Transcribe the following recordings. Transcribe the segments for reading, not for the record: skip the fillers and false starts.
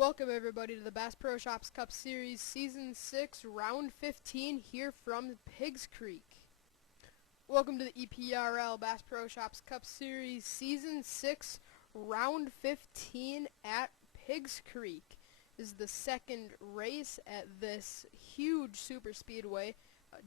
Welcome everybody to the Bass Pro Shops Cup Series Season 6 Round 15 here from Pigs Creek. Welcome to the EPRL Bass Pro Shops Cup Series Season 6 Round 15 at Pigs Creek. This is the second race at this huge super speedway,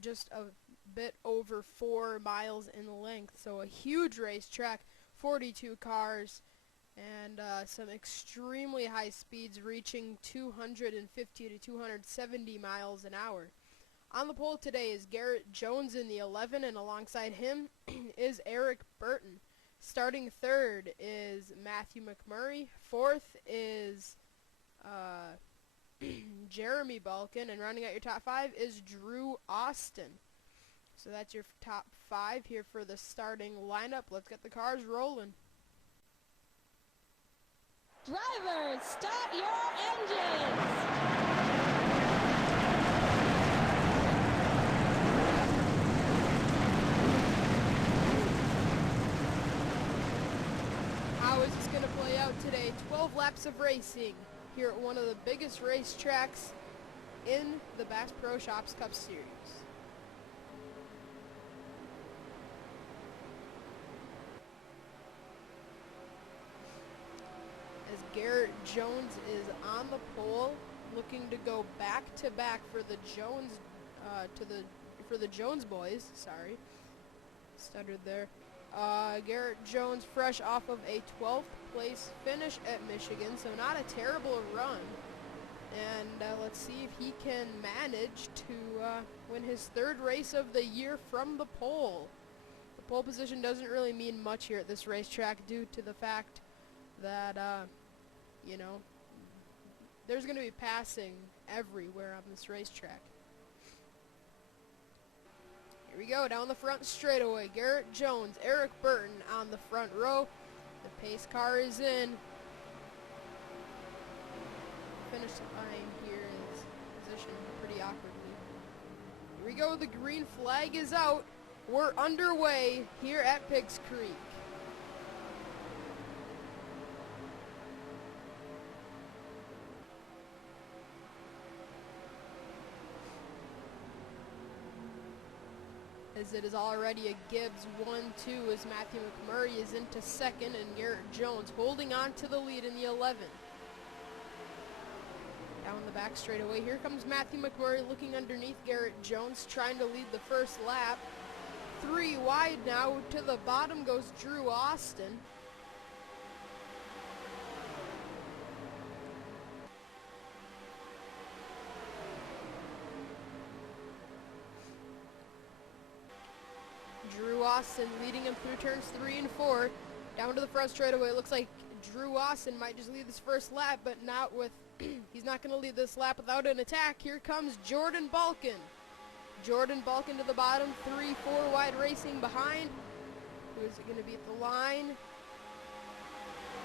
just a bit over 4 miles in length. So a huge racetrack, 42 cars, and some extremely high speeds reaching 250 to 270 miles an hour. On the pole today is Garrett Jones in the 11, and alongside him is Eric Burton. Starting third is Matthew McMurray. Fourth is Jeremy Balkin, and rounding out your top five is Drew Austin. So that's your top five here for the starting lineup. Let's get the cars rolling. Drivers, start your engines! How is this going to play out today? 12 laps of racing here at one of the biggest racetracks in the Bass Pro Shops Cup Series. As Garrett Jones is on the pole, looking to go back to back for the Jones Jones boys. Sorry, stuttered there. Garrett Jones, fresh off of a 12th place finish at Michigan, so not a terrible run. And let's see if he can manage to win his third race of the year from the pole. The pole position doesn't really mean much here at this racetrack due to the fact that, you know, there's going to be passing everywhere on this racetrack. Here we go, down the front straightaway. Garrett Jones, Eric Burton on the front row. The pace car is in. Finish line here is positioned pretty awkwardly. Here we go, the green flag is out. We're underway here at Pigs Creek. As it is already a Gibbs 1-2 as Matthew McMurray is into second and Garrett Jones holding on to the lead in the 11. Down the back straightaway, here comes Matthew McMurray looking underneath Garrett Jones, trying to lead the first lap. 3 wide now, to the bottom goes Drew Austin. Drew Austin leading him through turns 3 and 4. Down to the front straightaway. It looks like Drew Austin might just lead this first lap, but not with he's not going to lead this lap without an attack. Here comes Jordan Balkin. Jordan Balkin to the bottom, 3-4 wide racing behind. Who is it going to be at the line?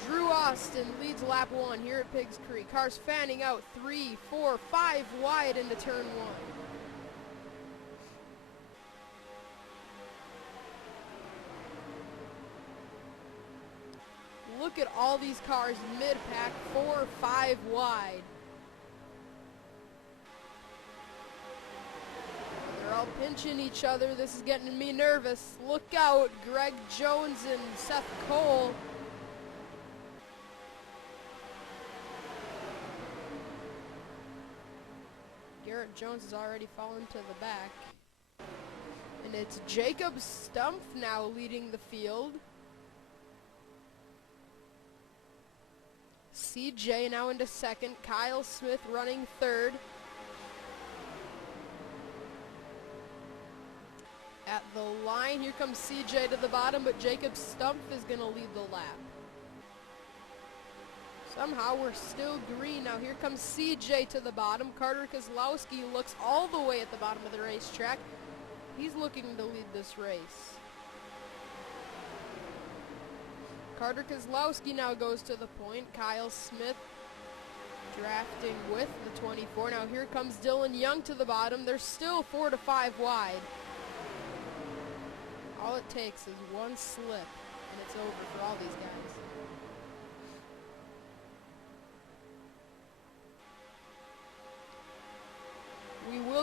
Drew Austin leads lap 1 here at Pigs Creek. Cars fanning out 3, 4, 5 wide into turn 1. Look at all these cars mid-pack, 4, 5 wide. They're all pinching each other. This is getting me nervous. Look out, Greg Jones and Seth Cole. Garrett Jones has already fallen to the back. And it's Jacob Stumpf now leading the field. CJ now into second. Kyle Smith running third. At the line, here comes CJ to the bottom, but Jacob Stumpf is going to lead the lap. Somehow we're still green. Now here comes CJ to the bottom. Carter Kozlowski looks all the way at the bottom of the racetrack. He's looking to lead this race. Carter Kozlowski now goes to the point. Kyle Smith drafting with the 24. Now here comes Dylan Young to the bottom. They're still 4 to 5 wide. All it takes is one slip, and it's over for all these guys.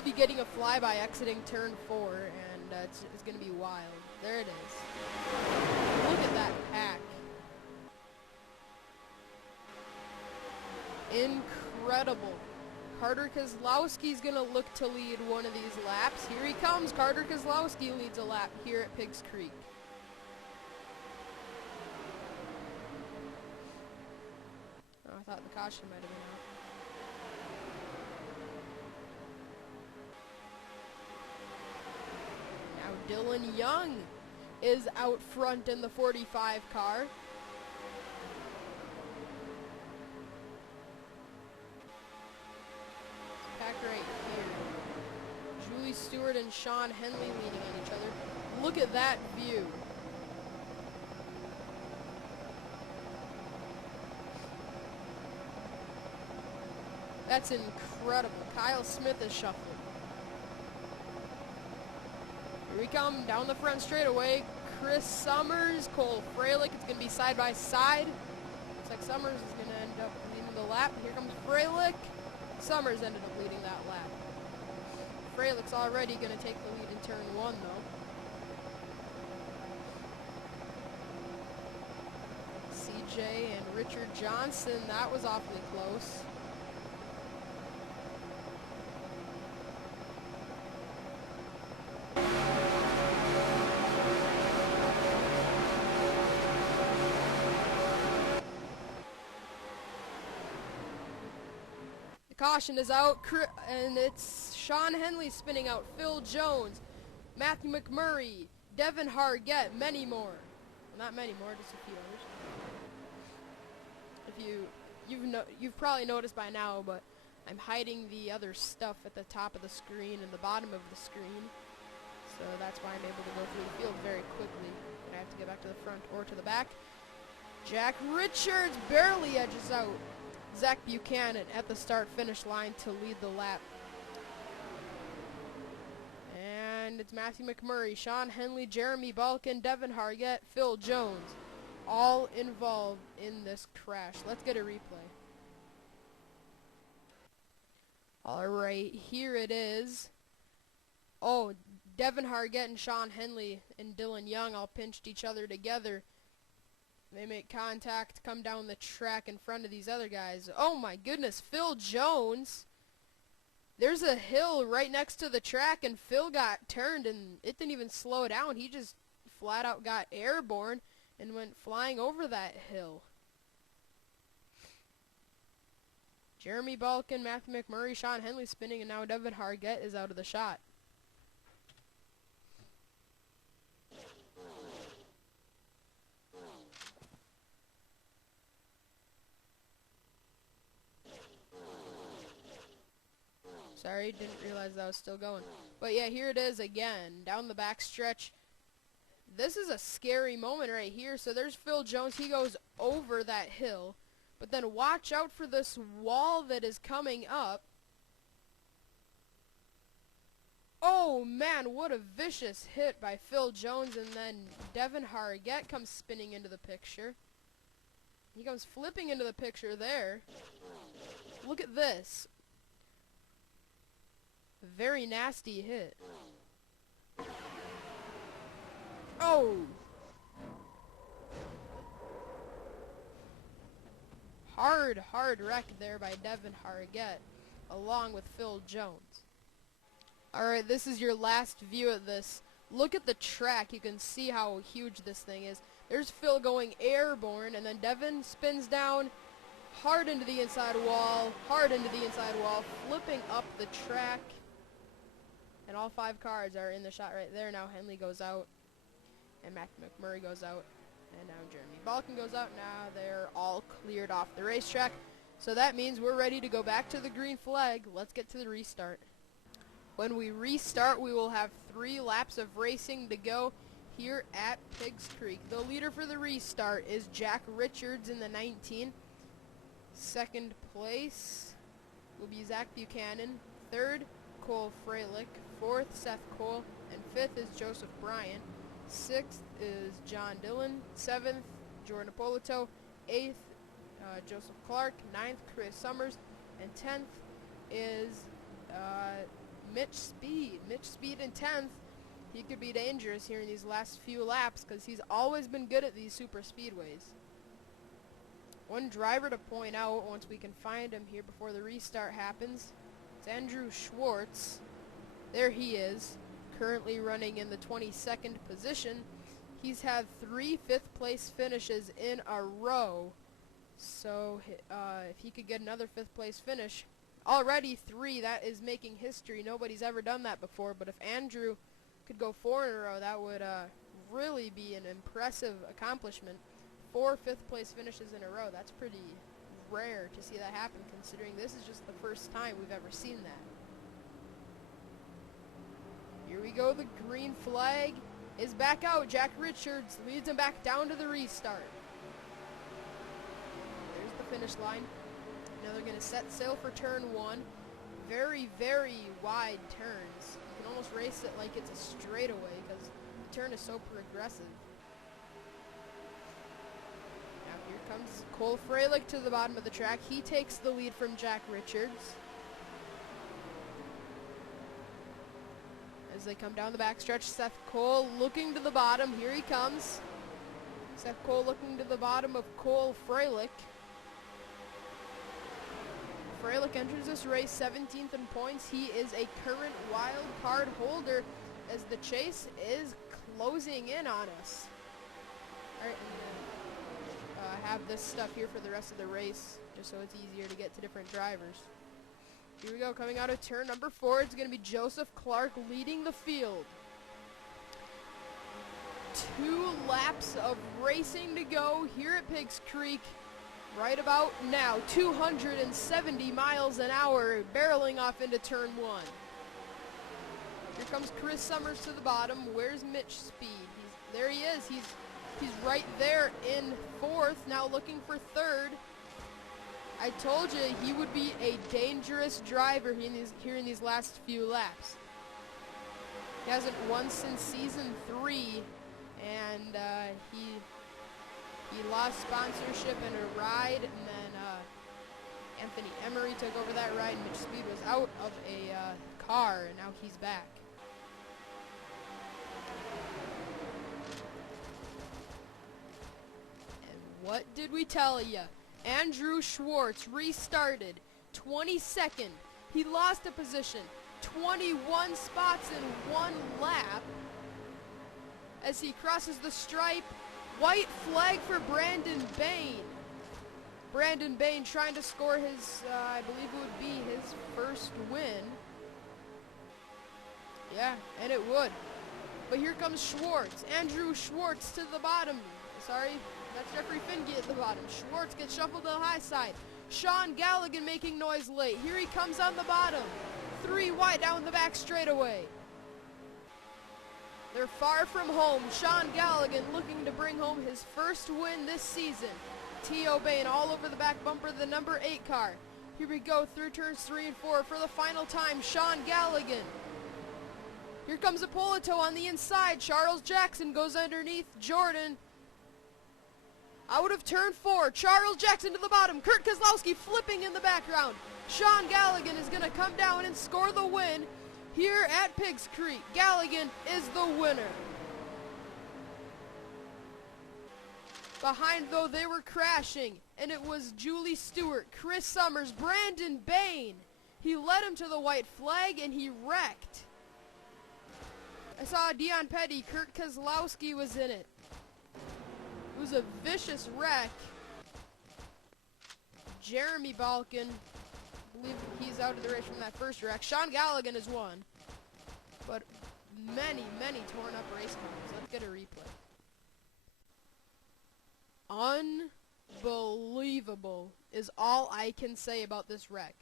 be getting a flyby exiting turn 4, and it's going to be wild. There it is. Look at that pack. Incredible. Carter Kozlowski's going to look to lead one of these laps. Here he comes. Carter Kozlowski leads a lap here at Pigs Creek. Oh, I thought the caution might have been out. Now Dylan Young is out front in the 45 car. Pack right here. Julie Stewart and Sean Henley leaning on each other. Look at that view. That's incredible. Kyle Smith is shuffling. Here we come down the front straightaway. Chris Summers, Cole Freilich. It's going to be side by side. Looks like Summers is going to end up leading the lap. Here comes Freilich. Summers ended up leading that lap. Freilich's already going to take the lead in turn 1, though. CJ and Richard Johnson, that was awfully close. Caution is out, and it's Sean Henley spinning out, Phil Jones, Matthew McMurray, Devin Hargett, many more. Not many more, just a few others. You've probably noticed by now, but I'm hiding the other stuff at the top of the screen and the bottom of the screen. So that's why I'm able to go through the field very quickly. I have to get back to the front or to the back. Jack Richards barely edges out Zach Buchanan at the start-finish line to lead the lap. And it's Matthew McMurray, Sean Henley, Jeremy Balkin, Devin Hargett, Phil Jones, all involved in this crash. Let's get a replay. All right, here it is. Oh, Devin Hargett and Sean Henley and Dylan Young all pinched each other together. They make contact, come down the track in front of these other guys. Oh my goodness, Phil Jones. There's a hill right next to the track, and Phil got turned, and it didn't even slow down. He just flat out got airborne and went flying over that hill. Jeremy Balkin, Matthew McMurray, Sean Henley spinning, and now Devin Hargett is out of the shot. Sorry, didn't realize that was still going. But yeah, here it is again, down the back stretch. This is a scary moment right here. So there's Phil Jones. He goes over that hill. But then watch out for this wall that is coming up. Oh man, what a vicious hit by Phil Jones. And then Devin Hargett comes spinning into the picture. He comes flipping into the picture there. Look at this. Very nasty hit. Oh! Hard wreck there by Devin Hargett, along with Phil Jones. Alright, this is your last view of this. Look at the track. You can see how huge this thing is. There's Phil going airborne, and then Devin spins down, hard into the inside wall, flipping up the track. And all 5 cars are in the shot right there. Now Henley goes out, and Matthew McMurray goes out, and now Jeremy Balkin goes out. Now they're all cleared off the racetrack. So that means we're ready to go back to the green flag. Let's get to the restart. When we restart, we will have 3 laps of racing to go here at Pigs Creek. The leader for the restart is Jack Richards in the 19. Second place will be Zach Buchanan. Third, Cole Freilich. Fourth, Seth Cole. And fifth is Joseph Bryan. Sixth is John Dillon. Seventh, Jordan Apolito. Eighth, Joseph Clark. Ninth, Chris Summers. And 10th is Mitch Speed. Mitch Speed in 10th. He could be dangerous here in these last few laps because he's always been good at these super speedways. One driver to point out once we can find him here before the restart happens. It's Andrew Schwartz. There he is, currently running in the 22nd position. He's had 3 fifth place finishes in a row. So if he could get another 5th place finish, already 3, that is making history. Nobody's ever done that before, but if Andrew could go 4 in a row, that would really be an impressive accomplishment. 4 5th place finishes in a row, that's pretty rare to see that happen, considering this is just the first time we've ever seen that. Here we go, the green flag is back out. Jack Richards leads him back down to the restart. There's the finish line. Now they're going to set sail for turn 1. Very, very wide turns. You can almost race it like it's a straightaway because the turn is so progressive. Now here comes Cole Freilich to the bottom of the track. He takes the lead from Jack Richards. As they come down the backstretch, Seth Cole looking to the bottom. Here he comes. Seth Cole looking to the bottom of Cole Freilich. Freilich enters this race 17th in points. He is a current wild card holder as the chase is closing in on us. All right, and have this stuff here for the rest of the race, just so it's easier to get to different drivers. Here we go, coming out of turn number 4, it's going to be Joseph Clark leading the field. 2 laps of racing to go here at Pigs Creek. Right about now, 270 miles an hour, barreling off into turn 1. Here comes Chris Summers to the bottom. Where's Mitch Speed? There he is. He's right there in 4th, now looking for 3rd. I told you he would be a dangerous driver here in these last few laps. He hasn't won since season 3, and he lost sponsorship and a ride, and then Anthony Emery took over that ride, and Mitch Speed was out of a car, and now he's back. And what did we tell you? Andrew Schwartz restarted 22nd. He lost a position, 21 spots in 1 lap. As he crosses the stripe, white flag for Brandon Bain. Brandon Bain trying to score his, I believe it would be his first win. Yeah, and it would. But here comes Schwartz. Andrew Schwartz to the bottom. Sorry, that's Jeffrey Finge at the bottom. Schwartz gets shuffled to the high side. Sean Galligan making noise late. Here he comes on the bottom. 3 wide down the back straightaway. They're far from home. Sean Galligan looking to bring home his first win this season. T.O. Bain all over the back bumper of the number 8 car. Here we go through turns 3 and 4 for the final time. Sean Galligan. Here comes Ippolito on the inside. Charles Jackson goes underneath Jordan. Out of turn 4, Charles Jackson to the bottom. Kurt Kozlowski flipping in the background. Sean Galligan is going to come down and score the win here at Pigs Creek. Galligan is the winner. Behind, though, they were crashing, and it was Julie Stewart, Chris Summers, Brandon Bain. He led him to the white flag, and he wrecked. I saw Dion Petty. Kurt Kozlowski was in it. It was a vicious wreck. Jeremy Balkin, I believe he's out of the race from that first wreck. Sean Galligan has won. But many, many torn up race cars. Let's get a replay. Unbelievable is all I can say about this wreck.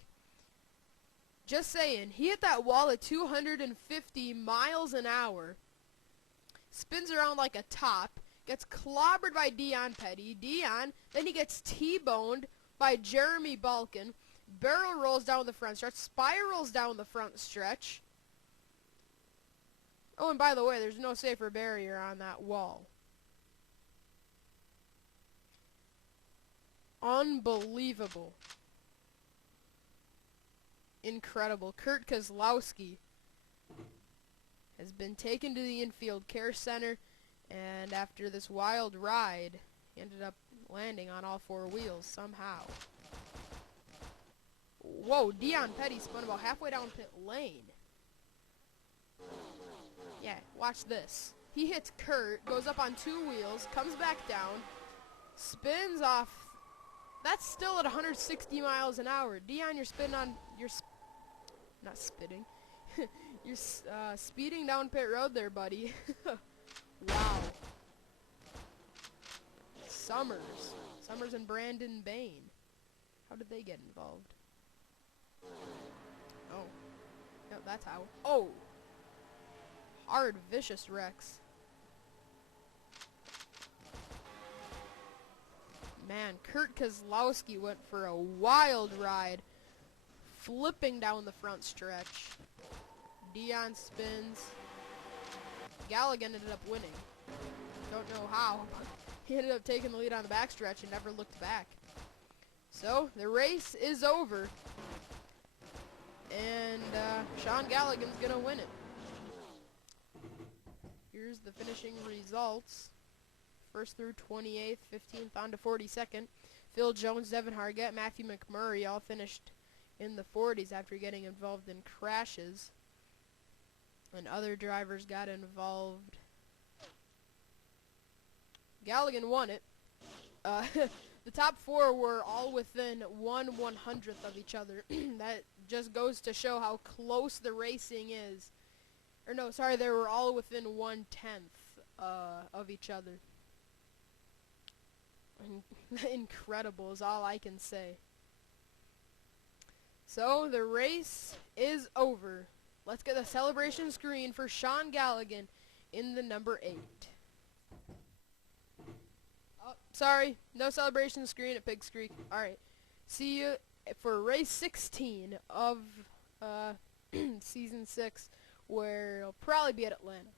Just saying, he hit that wall at 250 miles an hour, spins around like a top, gets clobbered by Dion Petty. Then he gets T-boned by Jeremy Balkin, barrel rolls down the front stretch, spirals down the front stretch. Oh, and by the way, there's no safer barrier on that wall. Unbelievable. Incredible. Kurt Kozlowski has been taken to the infield care center, and after this wild ride, he ended up landing on all four wheels somehow. Whoa, Dion Petty spun about halfway down pit lane. Yeah, watch this. He hits Kurt, goes up on two wheels, comes back down, spins off. That's still at 160 miles an hour. Dion, you're spinning on, not spitting. You're speeding down pit road there, buddy. Wow. Summers and Brandon Bain. How did they get involved? Oh. No, that's how. Oh! Hard, vicious wrecks. Man, Kurt Kozlowski went for a wild ride, flipping down the front stretch. Dion spins. Gallagher ended up winning. Don't know how, but he ended up taking the lead on the backstretch and never looked back. So, the race is over. And Sean Gallagher's going to win it. Here's the finishing results. First through 28th, 15th on to 42nd. Phil Jones, Devin Hargett, Matthew McMurray all finished in the 40s after getting involved in crashes. And other drivers got involved. Gallagher won it. The top four were all within 1/100th of each other. That just goes to show how close the racing is. Or no, sorry, they were all within 1/10 of each other. Incredible is all I can say. So the race is over. Let's get the celebration screen for Sean Gallagher in the number 8. Oh, sorry, no celebration screen at Pigs Creek. Alright, see you for race 16 of season 6, where it'll probably be at Atlanta.